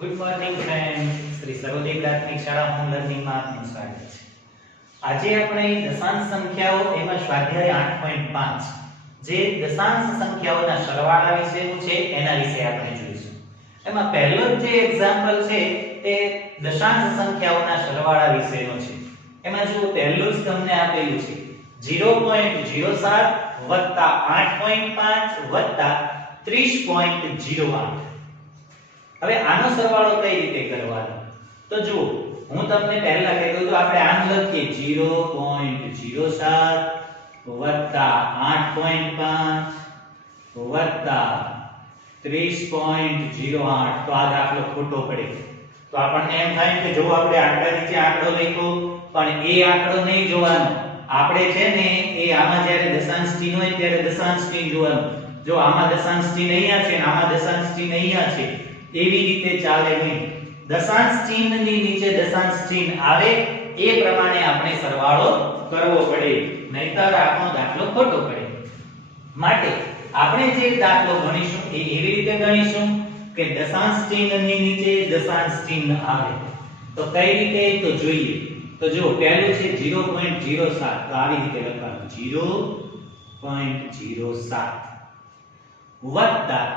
Good morning friend, Shri Sarodaya પ્રાથમિક શાળા home લર્નિંગમાં આપનું સ્વાગત છે. આજે આપણે દશાંશ સંખ્યાઓ એમાં સ્વાધ્યાય 8.5 જે દશાંશ સંખ્યાઓના સરવાળા વિશેનું છે એના વિશે આપણે જોઈશું. એમાં પહેલો જે એક્ઝામ્પલ છે તે દશાંશ સંખ્યાઓના સરવાળા વિશેનો છે. એમાં જો પહેલું જ તમને આપેલું છે 0.07 8.5 30.08. હવે આનો સરવાળો કઈ રીતે કરવાનો તો જુઓ, હું તમને પહેલા કહેતો તો આપણે આમ લખીએ 0.07 8.5 30.08. તો આ દાખલો ખોટો પડે તો આપણને એમ થાય કે જો આપણે આંકડા નીચે આંકડો લખ્યો પણ એ આંકડો નહીં જોવાનો. આપણે છે ને એ આમાં જ્યારે દશાંશ ચિહ્ન હોય ત્યારે દશાંશ ચિહ્ન જોવાનું. જો આમાં દશાંશ ચિહ્ન અહીંયા છે ને આમાં દશાંશ ચિહ્ન અહીંયા છે એવી રીતે ચાલે નહીં. દશાંશ ચિહ્નની નીચે દશાંશ ચિહ્ન આવે એ પ્રમાણે આપણે સરવાળો કરવો પડે, નહીતર આપણો દાખલો ખોટો પડે. માટે આપણે જે દાખલો ગણીશું એ એવી રીતે ગણીશું કે દશાંશ ચિહ્નની નીચે દશાંશ ચિહ્ન આવે. તો કઈ રીતે તો જોઈએ. તો જો પહેલું છે 0.07. તો આવી રીતે લખવાનું 0.07 વત્તા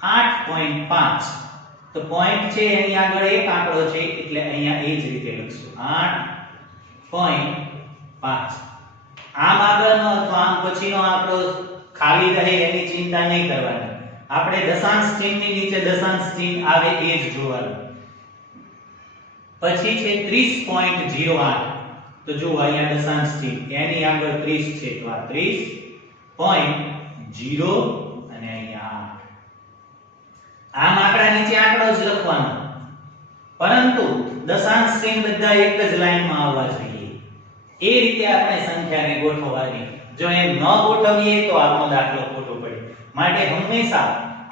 8.5. તો પોઈન્ટ છે એની આગળ એક આંકડો છે એટલે અહીંયા એ જ રીતે લખશું 8.5. આમ આગળનો અથવા આમ પછીનો આંકડો ખાલી રહે એની ચિંતા નહીં કરવાની. આપણે દશાંશ ચિહ્નની નીચે દશાંશ ચિહ્ન આવે એ જ જોવાનું. પછી છે 30.08. તો જો અહીંયા દશાંશ ચિહ્ન એની આગળ 30 છે તો આ 30.0 અને અહીંયા આમ આંકડા નીચે આંકડો જ લખવાનો, પરંતુ દશાંશ ચિહ્ન બધા એક જ લાઈનમાં આવવા જોઈએ. એ રીતે આપણે સંખ્યાને ગોઠવવાની. જો એમ ન ગોઠવીએ તો આપણો દાખલો ખોટો પડે. માટે હંમેશા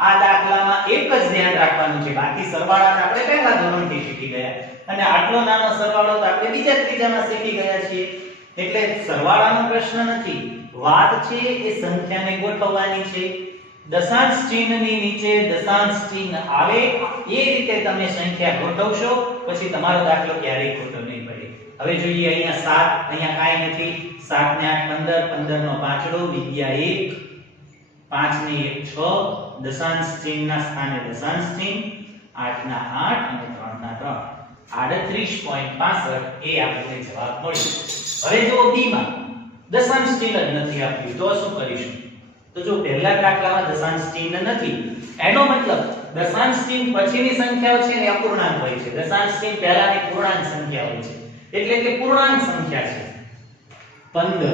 આ દાખલામાં એક જ ધ્યાન રાખવાનું છે. બાકી સરવાળા આપણે પહેલા ધોરણથી શીખી ગયા અને આટલો નાનો સરવાળો તો આપણે બીજા ત્રીજામાં શીખી ગયા છીએ. એટલે સરવાળાનો પ્રશ્ન નથી. વાત છે એ સંખ્યાને ગોઠવવાની છે. દશાંશ ચિહ્નની નીચે દશાંશ ચિહ્ન આવે એ રીતે તમે સંખ્યા ગોઠવશો, પછી તમારો દાખલો ક્યારેય ખોટો નહીં પડે. હવે જોઈએ અહીંયા 7, અહીંયા કાંઈ નથી. 7 ને 8 15, 15 નો પાંચડો, વિદ્યા 1, 5 ને 1 6, દશાંશ ચિહ્નના સ્થાને દશાંશ ચિહ્ન, 8 ના 8 અને 3 ના 3, 38.65 એ આપણને જવાબ મળ્યો. હવે જો b માં દશાંશ ચિહ્ન જ નથી આપ્યું તો શું કરીશું? તો જો પહેલા દાખલામાં દશાંશ ચિહ્ન નથી, એનો મતલબ દશાંશ ચિહ્ન પછીની સંખ્યાઓ છે ને અપૂર્ણાંક હોય છે. દશાંશ ચિહ્ન પહેલાની પૂર્ણાંક સંખ્યા હોય છે, એટલે કે પૂર્ણાંક સંખ્યા છે 15.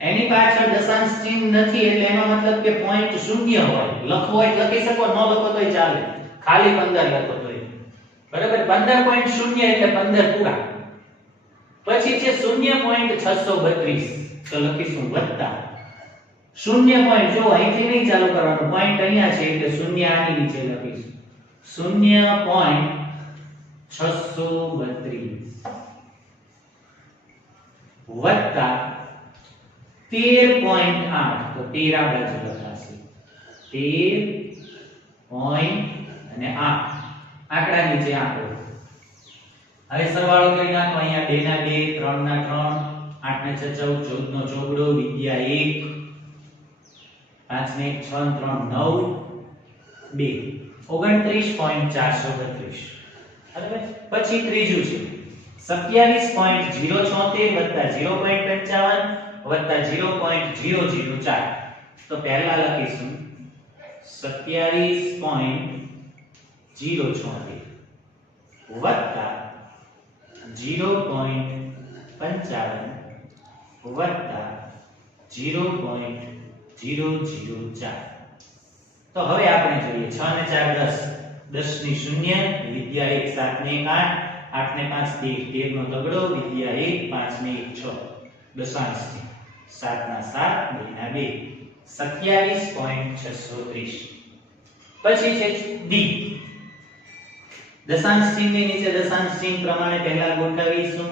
એની પાછળ દશાંશ ચિહ્ન નથી એટલે એનો મતલબ કે પોઈન્ટ શૂન્ય હોય. લખવો હોય લખી શકો, ન લખો તોય ચાલે, ખાલી 15 લખો તોય બરાબર. 15.0 એટલે 15 પૂરા. પછી છે 0.632. તો લખીશું વત્તા 0. જો અહીંથી નહીં ચાલુ કરવાનું, પોઈન્ટ અહીંયા છે એટલે 0 આની નીચે લખીશું 0.632 વત્તા 13.8. તો 13 આ બાજુ લખાશે 13 અને 8 આંકડા નીચે આંકડો. હવે સરવાળો કરી નાખો. અહીંયા 2 ના 2, 3 ના 3, 8 ને 6 14 નો ચોગડો, વિદ્યા 1, 5 ને 1 6 3 9 2 29.432. બરાબર. પછી ત્રીજું છે 27.076 વત્તા 0.55 વત્તા 0.004. તો પહેલા લખીશું 27.076 વત્તા 0.55 વત્તા 0.004. તો હવે આપણે જોઈએ 6 ને 4 10, 10 ની 0, વિદ્યા 1, 7 ને 1 8, 8 ને 5 13 નો તગડો, વિદ્યા 1, 5 ને 1 6, દશાંશ છે 7 ના 7, 2 ના 2, 27.630. પછી છે ડી. દશાંશ ચિહ્નની નીચે દશાંશ ચિહ્ન પ્રમાણે પહેલા ગોઠવીશું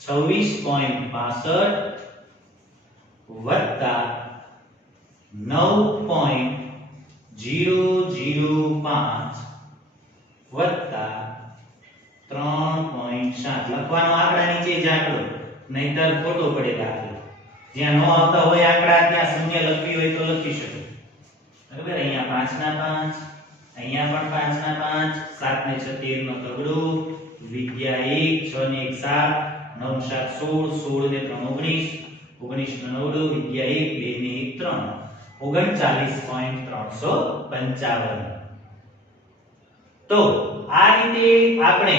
26.65 વત્તા 9.005 વત્તા 3.7 લખવાનો આંકડા નીચે જ આંકડો, નહીતર ખોટો પડે દાખલો. જ્યાં ન આવતા હોય આંકડા ત્યાં શૂન્ય લખવી હોય તો લખી શકો. બરાબર, અહીંયા 5 ના 5, અહીંયા પણ 5 ના 5, 7 ને 6 13 નો તગડો, વિદ્યા 1, 6 ને 1 7, 9 7 16, 16 ને 3 19, 19 નો 9, વિદ્યા 1, 2 ને 1 3, 39.355. તો આ રીતે આપણે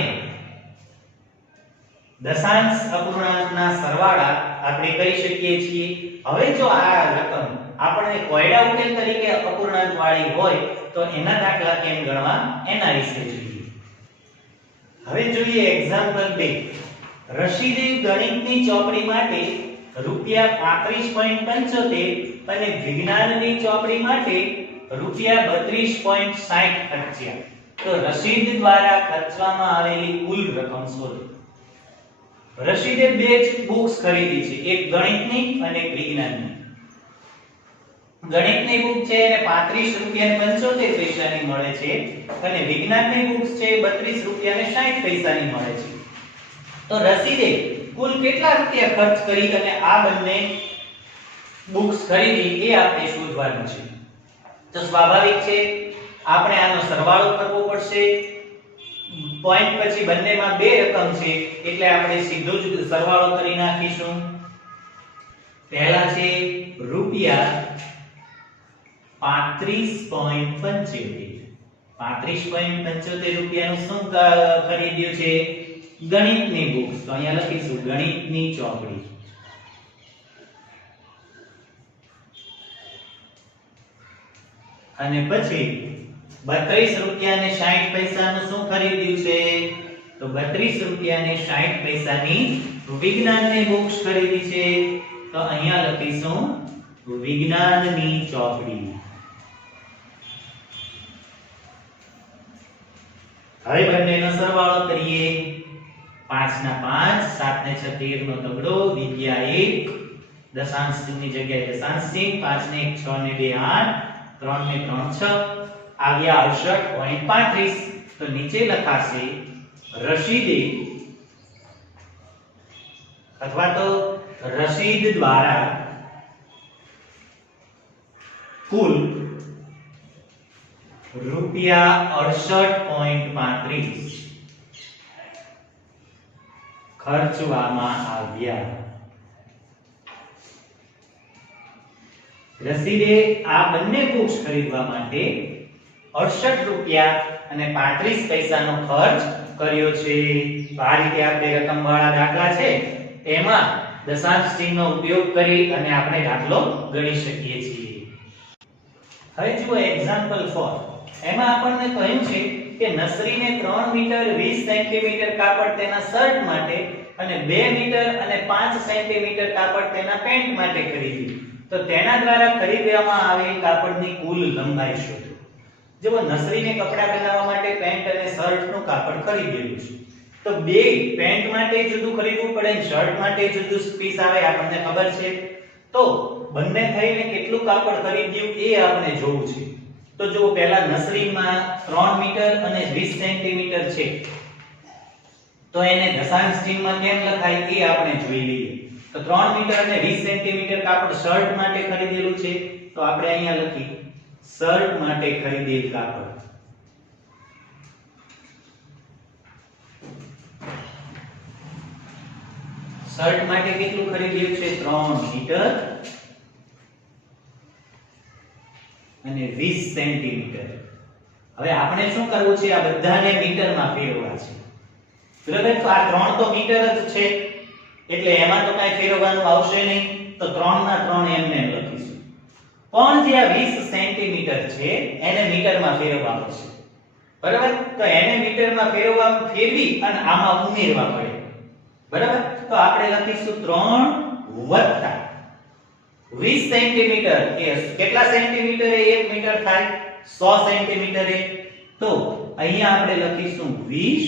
દશાંશ અપૂર્ણાંકના સરવાળા આપણે કરી શકીએ છીએ. હવે જો આ રકમ આપણને કોયડા ઉકેલ તરીકે અપૂર્ણાંક વાળી હોય તો એના દાખલા કેમ ગણવા એના વિશે જોઈએ. હવે જોઈએ એક્ઝામ્પલ 2. રશીદે ગણિતની ચોપડી માટે રૂપિયા 35.75 અને વિજ્ઞાનની ચોપડી માટે રૂપિયા 32.60 ખર્ચ્યા. તો રશીદ દ્વારા ખર્ચવામાં આવેલી કુલ રકમ શોધો. રશીદે બે બુક્સ ખરીદી છે, એક ગણિતની અને એક વિજ્ઞાનની. ગણિતની બુક છે એને 35 રૂપિયા અને 75 પૈસાની મળે છે અને વિજ્ઞાનની બુક્સ છે 32 રૂપિયા અને 60 પૈસાની મળે છે. તો રશીદે કુલ કેટલા રૂપિયા ખર્ચ કરી અને આ બંને બુક્સ ખરીદી એ આપણે શોધવાનું છે. તો સ્વાભાવિક છે આપણે આનો સરવાળો કરવો પડશે. પોઈન્ટ પછી બંનેમાં બે રકમ છે એટલે આપણે સીધો જ સરવાળો કરી નાખીશું. પહેલા છે રૂપિયા 35.75. 35.75 રૂપિયાનું શું ખરીદ્યું છે? ગણિતની બુક્સ. તો અહીંયા લખીશું ગણિતની ચોપડી. અને પછી 32 રૂપિયા અને 60 પૈસાનું શું ખરીદ્યું છે? તો 32 રૂપિયા અને 60 પૈસાની વિજ્ઞાનની બુક્સ ખરીદી છે. તો અહીંયા લખીશું વિજ્ઞાનની ચોપડી. હવે બંનેનો સરવાળો કરીએ. 5 ના 5, 7 ને 6 13 નો તગડો, વિદ્યા 1, દશાંશ ચિહ્નની જગ્યાએ દશાંશ ચિહ્ન, 5 ને 1 6 ને 2 8, 3 ને 3 6, આવ્યા 68.35. તો નીચે લખાશે રશીદે અથવા તો રશીદ દ્વારા કુલ રૂપિયા 68.35 ખર્ચવામાં આવ્યા. રશીદે આ બંને બુક્સ ખરીદવા માટે 68 રૂપિયા અને 35 પૈસાનો ખર્ચ કર્યો છે. તો આ રીતે આપણે રકમવાળા દાખલા છે એમાં દશાંશ ચિહ્નનો ઉપયોગ કરી અને આપણે દાખલો ગણી શકીએ છીએ. હવે જુઓ એક્ઝામ્પલ 4. એમાં આપણને કહ્યું છે કે નસરીને 3 મીટર 20 સેન્ટીમીટર કાપડ તેના શર્ટ માટે અને 2 મીટર અને 5 સેન્ટીમીટર કાપડ તેના પેન્ટ માટે ખરીદ્યું. તો તેના દ્વારા ખરીદવામાં આવેલ કાપડની કુલ લંબાઈ શોધો. જો નસરીને કપડા બનાવવા માટે પેન્ટ અને શર્ટનું કાપડ ખરીદેલું છે તો બે પેન્ટ માટે જુદું ખરીદવું પડે અને શર્ટ માટે જુદું પીસ આવે આપણને ખબર છે. તો બંને થઈને કેટલું કાપડ ખરીદ્યું એ આપણે જોવું છે. તો જો પહેલા નસરીમાં 3 મીટર અને 20 સેન્ટીમીટર છે તો એને દશાંશ ચિહ્નમાં કેમ લખાય એ આપણે જોઈ લઈએ. તો 3 મીટર અને 20 સેન્ટીમીટર કાપડ શર્ટ માટે ખરીદેલું છે તો આપણે અહીંયા લખી શર્ટ માટે ખરીદેલ કાપડ. શર્ટ માટે કેટલું ખરીદ્યું છે? 3 મીટર અને 20 સેન્ટીમીટર. હવે આપણે શું કરવું છે? આ બધાને મીટરમાં ફેરવવા છે. બરાબર? તો આ 3 તો મીટર જ છે એટલે એમાં તો કાઈ ફેરવવાનું આવશે નહીં. તો 3 ના 3 એમને એમ લખીશું. પણ જે આ 20 સેન્ટીમીટર છે એને મીટરમાં ફેરવવા પડશે. બરાબર? તો એને મીટરમાં ફેરવી અને આમાં ઉમેરવા પડે. બરાબર? તો આપણે લખીશું 3 વત્તા 20 સેન્ટીમીટર એ કેટલા સેન્ટીમીટર એ 1 મીટર થાય? 100 સેન્ટીમીટર એ. તો અહીંયા આપણે લખીશું 20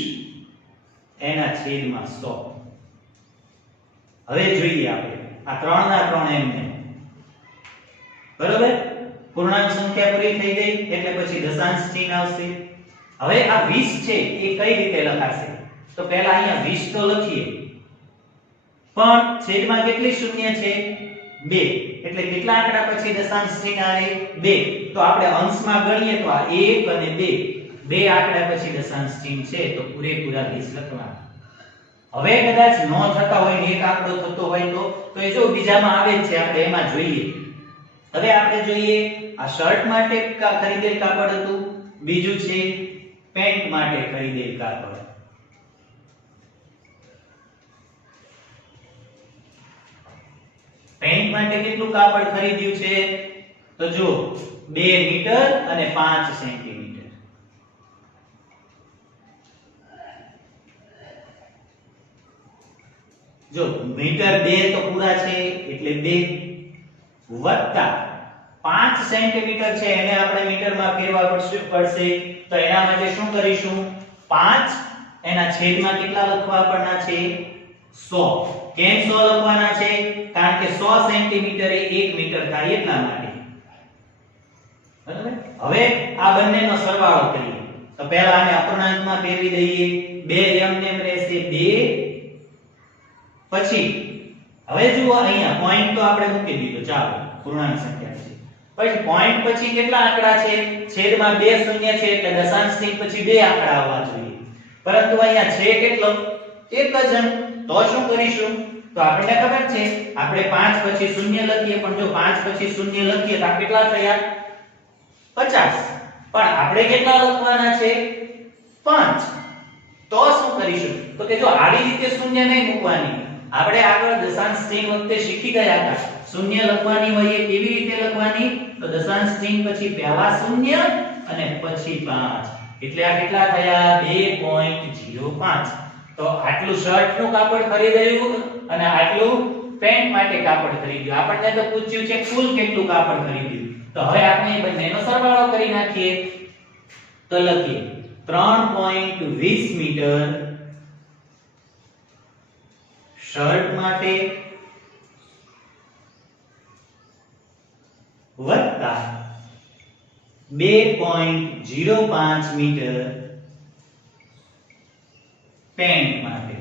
એના છેદમાં 100. હવે જોઈએ આપણે આ 3 ના 3 એમને. બરોબર, પૂર્ણાંક સંખ્યા પૂરી થઈ ગઈ એટલે પછી દશાંશ ચિહ્ન આવશે. હવે આ 20 છે એ કઈ રીતે લખાશે? તો પહેલા અહીંયા 20 તો લખીએ, પણ છેદમાં કેટલી શૂન્ય છે? 2. એટલે કેટલા આંકડા પછી દશાંશ ચિહ્ન આવે? 2. તો આપણે અંશમાં ગણીએ તો આ 1 અને 2, બે આંકડા પછી દશાંશ ચિહ્ન છે તો પૂરેપૂરા 20 લખવાના. હવે કદાચ ન થતા હોય ને એક આંકડો થતો હોય તો એ જો બીજામાં આવે જ છે, આપણે એમાં જોઈએ. હવે આપણે જોઈએ આ શર્ટ માટે ખરીદેલ કાપડ હતું, બીજું છે પેન્ટ માટે ખરીદેલ કાપડ. પેન્ટ માટે કેટલું કાપડ ખરીદ્યું છે? તો જો 2 મીટર અને 5 સેન્ટીમીટર. જો મીટર 2 તો પૂરા છે એટલે 2 વત્તા 5 સેન્ટીમીટર છે એને આપણે મીટરમાં ફેરવા પડશે. તો એના માટે શું કરીશું? 5 એના છેદમાં કેટલા લખવા પડના છે? 100. કેમ 100 લખવાના છે? કારણ કે 100 સેન્ટીમીટર એ 1 મીટર થાય એટલા માટે. બરાબર. હવે આ બંનેનો સરવાળો કરીએ તો પહેલા આને અપૂર્ણાંકમાં ફેરવી દઈએ. 2 એમ નેમ રહેશે 2. પછી હવે જુઓ અહીંયા પોઈન્ટ તો આપણે મૂકી દીધો, ચાલો પૂર્ણાંક સંખ્યા છે. પછી પોઈન્ટ પછી કેટલા આંકડા છે? છેદમાં 2 શૂન્ય છે એટલે દશાંશ ચિહ્ન પછી 2 આંકડા આવવા જોઈએ, પરંતુ અહીંયા છે કેટલો? એક જ. તો શું કરીશું? તો આપણને ખબર છે આપણે 5 પછી શૂન્ય લખીએ, પણ જો 5 પછી શૂન્ય લખીએ તો કેટલા થયા? 50. પણ આપણે કેટલા લખવાના છે? 5. તો શું કરીશું? તો કે જો આવી રીતે શૂન્ય નહીં મૂકવાની, આપણે આગળ દશાંશ ચિહ્ન વખતે શીખી ગયા હતા, શૂન્ય લખવાની હોય એ કેવી રીતે લખવાની? તો દશાંશ ચિહ્ન પછી પહેલા શૂન્ય અને પછી 5. એટલે આ કેટલા થયા? 2.05. તો આટલું શર્ટનું કાપડ ખરીદ્યું અને આટલું પેન્ટ માટે કાપડ ખરીદ્યું. આપણને તો પૂછ્યું છે કુલ કેટલું કાપડ ખરીદ્યું. તો હવે આપણે બંનેનો સરવાળો કરી નાખીએ. તો લખીએ 3.20 મીટર શર્ટ માટે વત્તા 2.05 મીટર પેન્ટ માટે.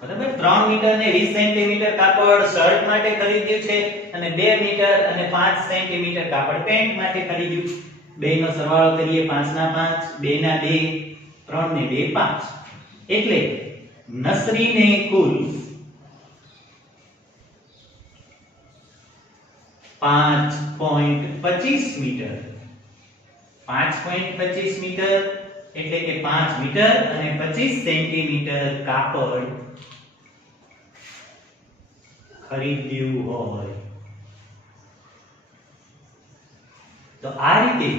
બરાબર. 3 મીટર ને 20 સેન્ટીમીટર કાપડ શર્ટ માટે ખરીદ્યું છે અને 2 મીટર અને 5 સેન્ટીમીટર કાપડ પેન્ટ માટે ખરીદ્યું. બેનો સરવાળો કરીએ. 5 ના 5, 2 ના 2, 3 ને 2 5. એટલે નસરીને કુલ 5.25 મીટર 5.25 મીટર એટલે કે 5 મીટર અને 25 સેન્ટીમીટર કાપડ ખરીદ્યું હોય. તો આ રીતે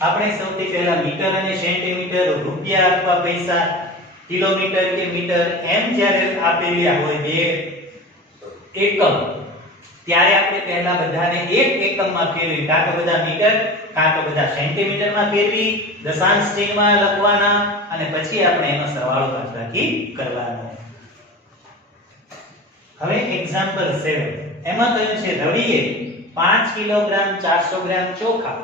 આપણે સૌથી પહેલા મીટર અને સેન્ટીમીટર, રૂપિયા અથવા પૈસા, કિલોમીટર કે મીટર એમ જ્યારે આપેલા હોય બે એકમ, ત્યારે આપણે પહેલા બધાને એક એકમમાં ફેરવી, કાં તો બધા મીટર કાં તો બધા સેન્ટીમીટરમાં ફેરવી દશાંશ ચિહ્નમાં લખવાના અને પછી આપણે એનો સરવાળો બાદબાકી કરવાનો. હવે એક્ઝામ્પલ 7 એમાં કહ્યું છે રવિએ 5 કિલોગ્રામ 400 ગ્રામ ચોખા,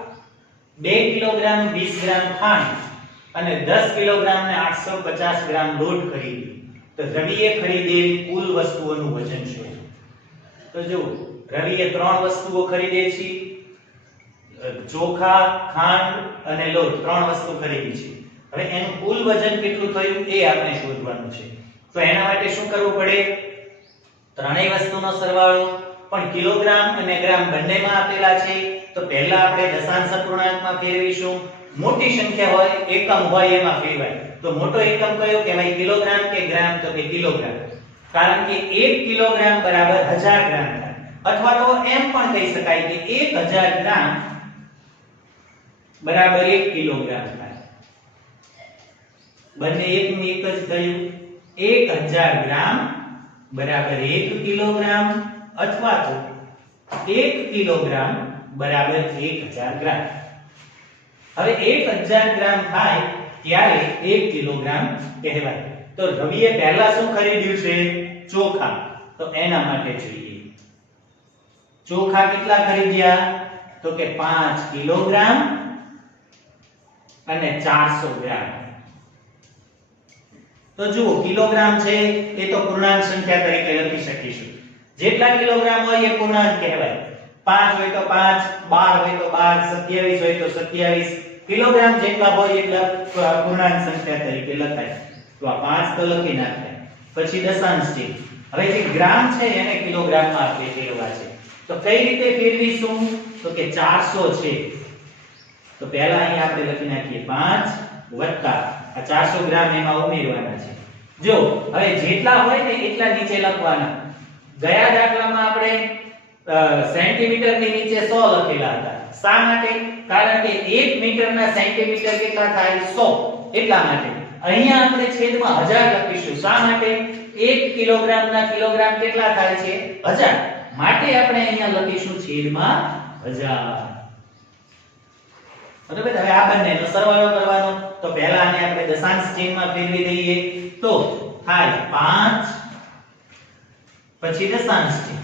2 કિલોગ્રામ 20 ગ્રામ ખાંડ અને 10 કિલોગ્રામ ને 850 ગ્રામ લોટ ખરીદ્યો. તો રવિએ ખરીદેલ કુલ વસ્તુઓનું વજન શું? તો જો રવિએ 3 વસ્તુઓ ખરીદે છે, ચોખા, ખાંડ અને લોટ, 3 વસ્તુ ખરીદી છે. હવે એનું કુલ વજન કેટલું થયું એ આપણે શોધવાનું છે. તો એના માટે શું કરવું પડે? ત્રણેય વસ્તુનો સરવાળો, પણ કિલોગ્રામ અને ગ્રામ બંનેમાં આપેલા છે તો પહેલા આપણે દશાંશ અપૂર્ણાંકમાં ફેરવીશું. મોટી સંખ્યા હોય, એકમ હોય એમાં ફેરવાય. તો મોટો એકમ કયો કહેવાય? કિલોગ્રામ કે ગ્રામ? તો કે કિલોગ્રામ. કારણ કે 1 કિલોગ્રામ બરાબર 1000 ગ્રામ થાય, અથવા તો એમ પણ કહી શકાય કે 1000 ગ્રામ બરાબર 1 કિલોગ્રામ થાય. બંને એકનું એક જ થયું. 1000 ગ્રામ બરાબર 1 કિલોગ્રામ અથવા તો 1 કિલોગ્રામ બરાબર 1000 ગ્રામ. હવે 1000 ગ્રામ થાય ત્યારે 1 કિલોગ્રામ કહેવાય. તો રવિએ પહેલા શું ખરીદ્યું છે? ચોખા. તો એના માટે જોઈએ ચોખા કેટલા ખરીદ્યા તો કે 5 કિલોગ્રામ અને 400 ગ્રામ. તો જુઓ કિલોગ્રામ છે એ તો પૂર્ણાંક સંખ્યા તરીકે લખી શકીશું. જેટલા કિલોગ્રામ હોય એ પૂર્ણાંક કહેવાય. 5 હોય તો 5, 12 હોય તો 12, 27 હોય તો 27. કિલોગ્રામ જેટલા હોય એટલા પૂર્ણાંક સંખ્યા તરીકે લખાય. તો આ 5 તો લખી નાખાય. પછી દશાંશ ચિહ્ન. હવે જે ગ્રામ છે એને કિલોગ્રામમાં આપણે ફેરવવા છે. તો કઈ રીતે ફેરવીશું તો કે 400 છે તો પહેલા અહીં આપણે લખી નાખીએ 5 વત્તા આ 400 ગ્રામ એમાં ઉમેરવાના છે. જો હવે જેટલા હોય ને એટલા નીચે લખવાના. ગયા દાખલામાં આપણે સેન્ટીમીટર ની નીચે 100 લખેલા હતા. શા માટે? કારણ કે 1 મીટરના સેન્ટીમીટર કેટલા થાય 100 એટલા માટે. અહીંયા આપણે છેદમાં 1000 લખીશું. શા માટે? 1 કિલોગ્રામના કિલોગ્રામ કેટલા થાય છે 1000. માટે આપણે અહીંયા લખીશું છેદમાં 1000. બરાબર. હવે આ બંનેનો સરવાળો કરવાનો. તો પહેલા આને આપણે દશાંશ ચિહ્નમાં ફેરવી દઈએ તો થાય 5 પછી દશાંશ ચિહ્ન.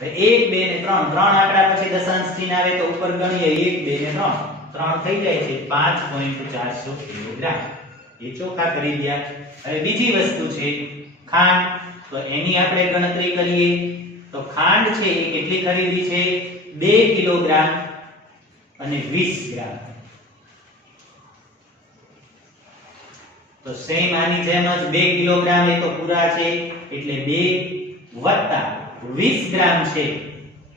1 2 ને 3 ત્રણ આંકડા પછી દશાંશ ચિહ્ન આવે તો ઉપર ગણીએ 1 2 ને 3 થઈ જાય છે 5.400 કિલોગ્રામ. એ ચોખા ખરીદ્યા. હવે બીજી વસ્તુ છે ખાંડ. તો એની આપણે ગણતરી કરીએ તો ખાંડ છે એ કેટલી ખરીદી છે 2 કિલોગ્રામ અને 20 ગ્રામ. તો સેમ આની જેમ જ 2 કિલોગ્રામ એ તો પૂરા છે એટલે 2 વત્તા 20 ગ્રામ છે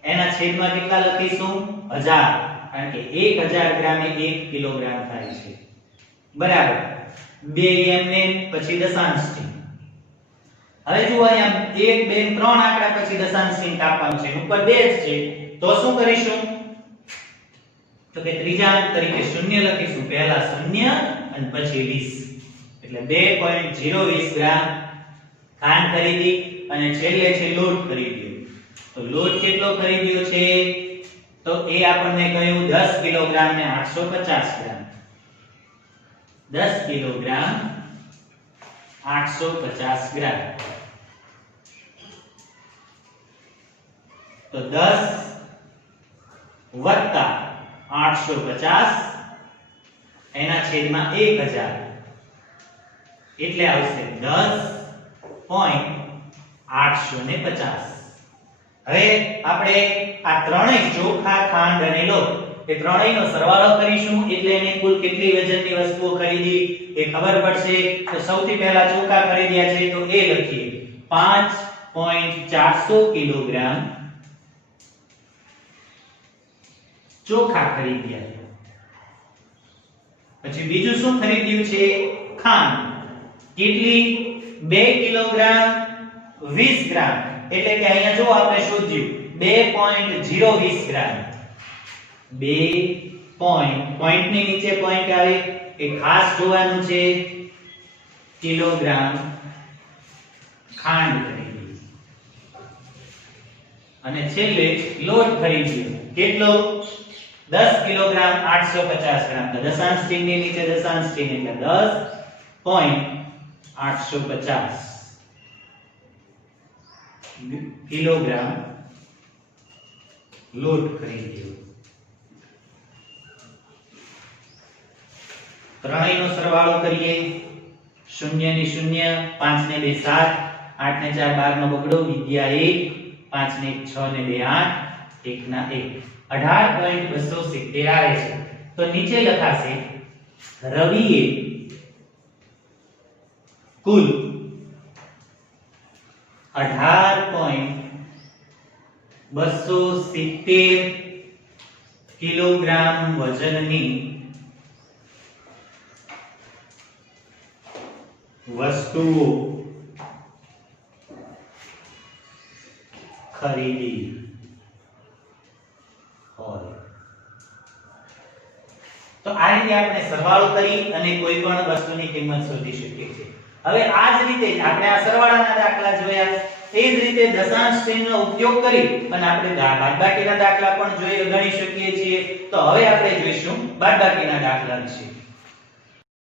એના છેદમાં કેટલા લખીશું 1000. કારણ કે 1000 ગ્રામ એ 1 કિલોગ્રામ થાય છે. બરાબર. 2 એમને પછી દશાંશ ચિહ્ન. હવે જુઓ અહીંયા 1 2 3 આંકડા પછી દશાંશ ચિહ્ન આપવાનું છે. ઉપર 2 જ છે તો શું કરીશું તો કે ત્રીજા અંક તરીકે 0 લખીશું. પહેલા 0 અને પછી 20 એટલે 2.020 ગ્રામ ખાંડ ખરીદી અને છેલ્લે છે લોટ ખરીદ્યો. તો લોટ કેટલો ખરીદ્યો છે તો એ આપણને કહ્યું 10 કિલોગ્રામ ને 850 ગ્રામ. 10 કિલોગ્રામ 850 ગ્રામ. તો 10 વત્તા 850 એના છેદમાં 1000 એટલે આવશે 10.850. હવે આપણે આ ત્રણેય ચોખા ખાંડ અને લોટ એ ત્રણેયનો સરવાળો કરીશું એટલે એને કુલ કેટલી વજનની વસ્તુઓ ખરીદી એ ખબર પડશે. તો સૌથી પહેલા ચોખા ખરીદ્યા છે તો એ લખીએ 5.400 કિલોગ્રામ ચોખા ખરીદ્યા. પછી બીજું શું ખરીદ્યું છે ખાંડ. કેટલી 2 કિલોગ્રામ 20 ગ્રામ એટલે કે અહીંયા જો આપણે શોધ્યું 2.020 ગ્રામ. 2 પોઈન્ટની નીચે પોઈન્ટ આવે એ ખાસ જોવાનું છે. કિલોગ્રામ ખાંડ ખરીદી અને છેલ્લે લોટ ખરીદ્યો. કેટલો 10 કિલોગ્રામ 850 ગ્રામ. તો દશાંશ ચિહ્નની નીચે દશાંશ ચિહ્ન એટલે 10.850 કિલોગ્રામ લોટ ખરીદ્યો. ત્રણેયનો સરવાળો કરીએ. 0 ની 0, 5 ને 2 7, 8 ને 4 12 નો બગડો, વિદ્યા 1, 5 ને 1 6 ને 2 8, 1 ના 1 18.270 આવે છે. તો નીચે લખાશે રવિએ કુલ 18.270 કિલોગ્રામ વજનની વસ્તુઓ ખરીદી હોય. તો આ રીતે આપણે સરવાળો કરી અને કોઈ પણ વસ્તુની કિંમત શોધી શકીએ છીએ. હવે આ જ રીતે આપણે આ સરવાળાના દાખલા જોયા. તે જ રીતે દશાંશ ચિહ્નનો ઉપયોગ કરી અને આપણે બાદબાકીના દાખલા પણ ગણી શકીએ છીએ. તો હવે આપણે જોઈશું બાદબાકીના દાખલા વિશે.